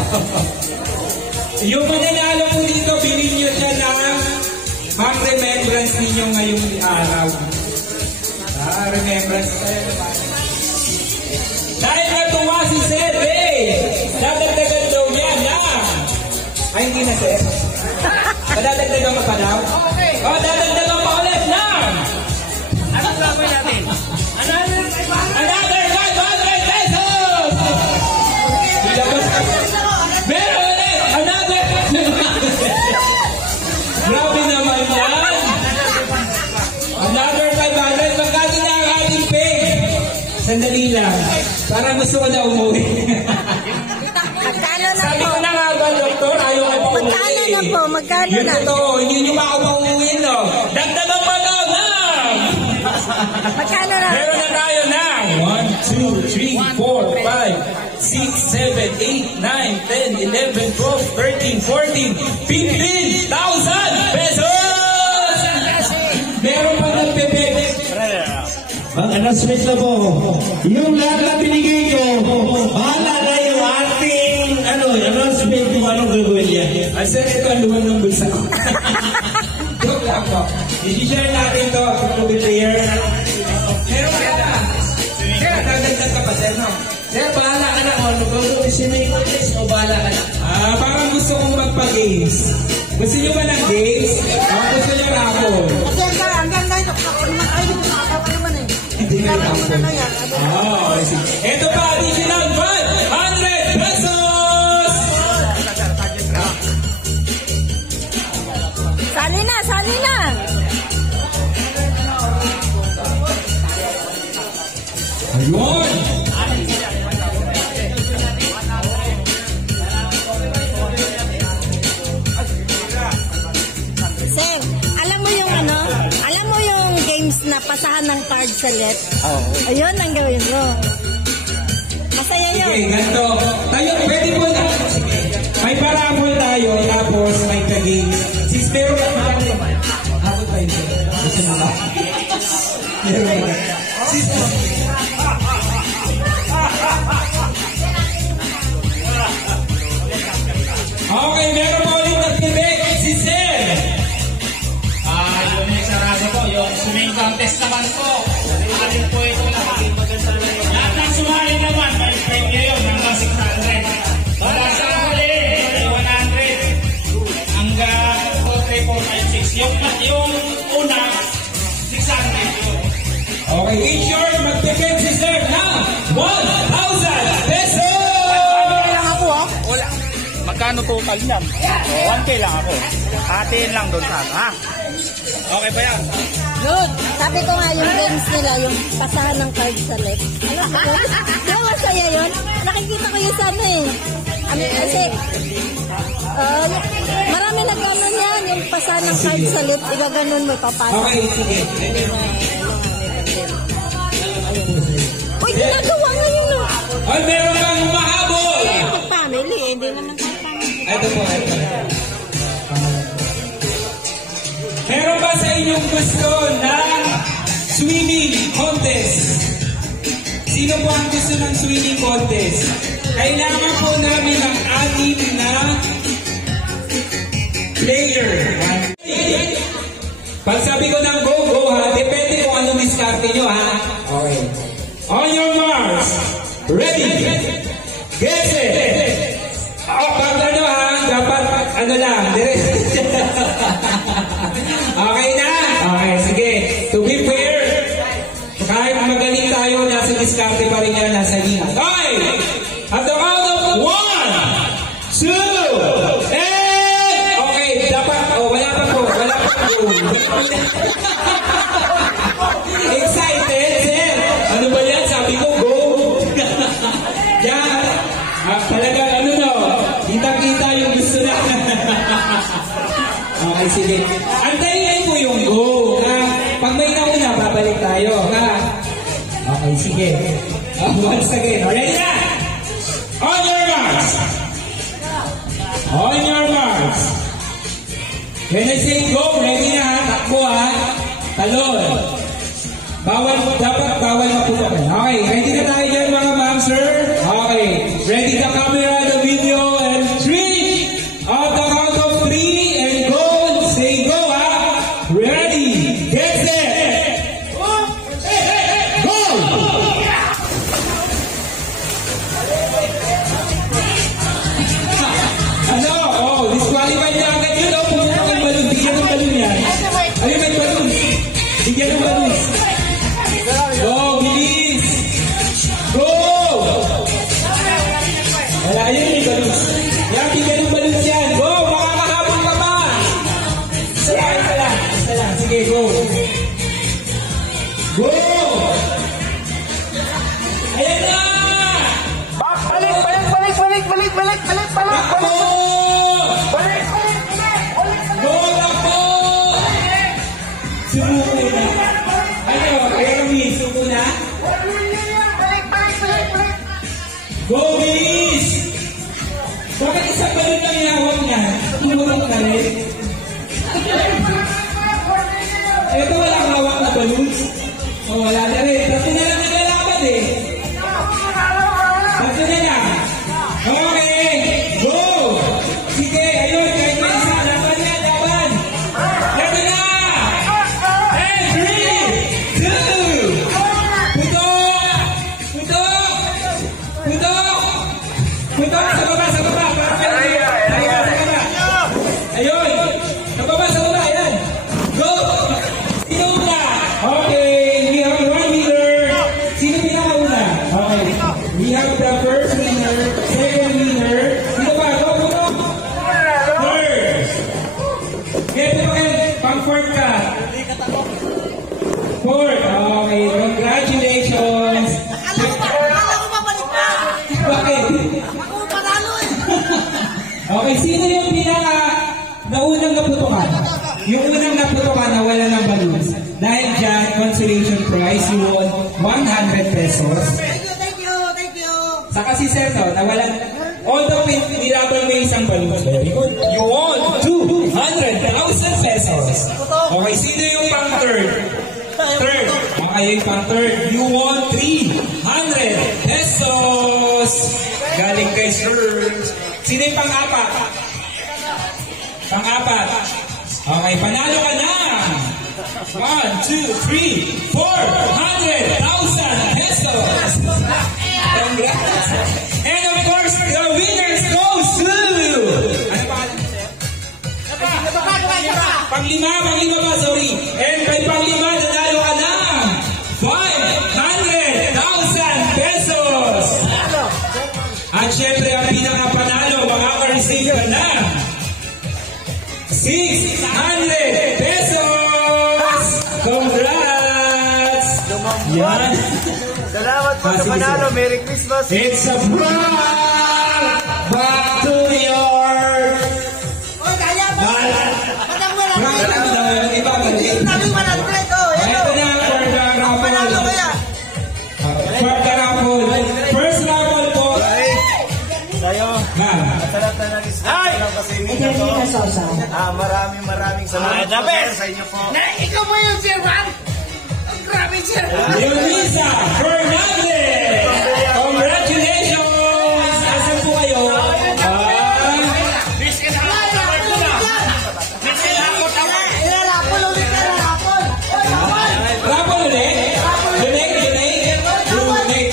Yung mananalo po dito, bilhin nyo siya ng remembrance ninyo ngayong araw. Remembrance tayo naman. Dahil natuwa si Sir Ray, dadagdagan daw niya na. Ay, hindi na, Sir. Dadagdagan ka pa daw? Okay. O, dadagdagan pa ulit na. Anong laban natin? Another 500,000 Parang gusto ko na umuwi. Magkano na Sabi po? ko na nga ba, Doktor? Ayaw ka pa umuwi. Magkano na po? Magkano Yun na? totoo. Hindi nyo pa ako pauuwi, no? Dagdagan pa daw na! Magkano na? Meron na tayo ng 1, 2, 3, 4, 5, 6, 7, 8, 9, 10, 11, 12, 13, 14, 15,000 pesos! Meron pa ng bebek. Ang announcement na po, yung lahat na binigay ko, bahala na yung ating announcement kung anong gagawin niya. Sir, ito ang luwan ng bulsa ko. Joke lang po. I-share natin ito to the player. Meron ka na. Sir, nagdagdag ka pa, sir, no? Sir, bahala ka na. Ano gagawin si May Contest o bahala ka na? Parang gusto kong magpa-games. Gusto nyo ba ng games? Gusto nyo raffle? Hanggang ngayon, ako naman, ay, nakakapa naman eh. Hindi na raffle. Ito pa, additional 500 pesos! Sali na, sali na! Ayun! Sir, alam mo yung alam mo yung games na pasahan ng card sa left? Oo. Ayun ang gawin mo. Masaya yun. Okay, ganito. Tayo, pwede po na. May paraffle tayo, tapos may ka-games. Sis, meron ka pa lang naman. Habot tayo. Gusto mo ba? Meron ka. Sis, okay, meron po ulit nagbibig. Si Sir. Yung may sarado po, yung swimming contest naman po. Alin po ito lahat. Lahat ng sumali naman, may premyo yun, hanggang 600. Wala sa huli, 100. Hanggang 2, 3, 4, 5, 6. Yung una, 600 yun. Okay, in short, magbibig si Sir na 1,000 pesos! Magkano total niyan? 1K lang ako. Hatiin lang doon sa ha? Okay ba yan? Good. Sabi ko nga yung games nila, yung pasahan ng card sa left. Alam mo yun? Di ba masaya yun? Nakikita ko yun sana eh. Kasi, marami nagkanon yan, yung pasahan ng card sa left, igaganon mo, papasok. Okay, sige. Uy, ginagawa nga yun no? Ay, meron kang humahabol! Family, hindi naman tayo family. Ito po, ito. Meron ba sa inyong gusto ng swimming contest? Sino po ang gusto ng swimming contest? Kailangan po namin ng 6 na player. Pag sabi ko ng go, go ha, depende kung anong diskarte nyo ha. Okay. On your marks, ready, get set. Pag ano ha, dapat ano lang, okay na? Okay, sige. To be fair, kahit magaling tayo, nasa diskarte pa rin yan, nasa linya. Okay! At the count of 1, 2, and... Okay, dapat, wala pa po. Excited, sir? Ano ba yan? Sabi ko, go! Yan! Talagang ano no, kita-kita yung gusto na. Okay, sige. Antayin po yung go. Pag may nauna, babalik tayo. Okay, sige. Once again. Ready na? On your marks. On your marks. When I say go, ready na ha? Takbo ha? Talon. Dapat bawal maputok. Okay, ready na tayo dyan mga ma'am, sir? Okay, ready the camera, the video, and 3, on the count of 3, and go, say go ha? Ready, get set, go! Ano? Oh, disqualified na agad yun. Oh, pumunta ng balon. Bigyan ng balon yan. Ayun, may balon. Bigyan ng balon. Go, bilis! Go! fourth ka? Fourth. Okay, congratulations. Akala ko mabalik na. Bakit? Ako panalo eh. Okay, sino yung naunang naputukan? Yung unang naputukan na wala ng balloons. Dahil dyan, consolation prize, you won 100 pesos. Thank you. Saka si Sir, no, nawalan, although nilabal mo isang balloons, very good. You won 200,000 pesos. Okay, sino yung pang third? Third. Okay, yung pang third. You won 300 pesos. Galing kay Sir. Sino yung pang-apat? Pang-apat. Okay, panalo ka na. 1, 2, 3, 400,000 pesos. Congrats. And of course, the winners goes to... Ano pa? Panglima ba, sorry. And kay panglima, nanalo ka na 500,000 pesos. At syempre, ang pinakapanalo, makaka-receive ka na 600 pesos! Congrats! Yan! Salamat po sa panalo. Merry Christmas! It's a prank! Back to your... Oh, kaya mo! Madang mo lang! Prank! Iba, mali. Daming 100 oh! Ito na, for the raffle. Panalo kaya! For the raffle. First raffle po. Sa'yo, masarap na nag-start lang kasi ninyo to. Maraming salamat po sa inyo po. Ikaw mo yung Sir Juan! Grabe, Sir Juan! Eunice Fernandez! Congratulations! Asan po kayo? Rapol ulit?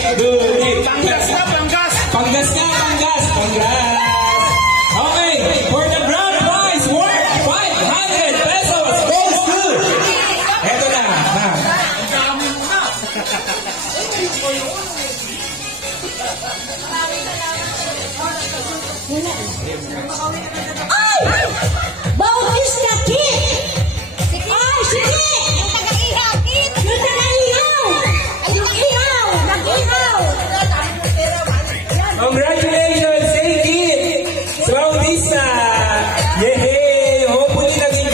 Donate. Panggas ka! Congrats! Okay, for the grand prize worth 500 pesos goes to... Eto na, ma'am. Ay! Bautista Kid! Ay, si Kid! Yung taga-ihaw, Kit. Yung taga-ihaw! Ay, yung ihaw! Nag-ihaw! Congratulations, say Kid! Bautista! Yay! Hopefully naging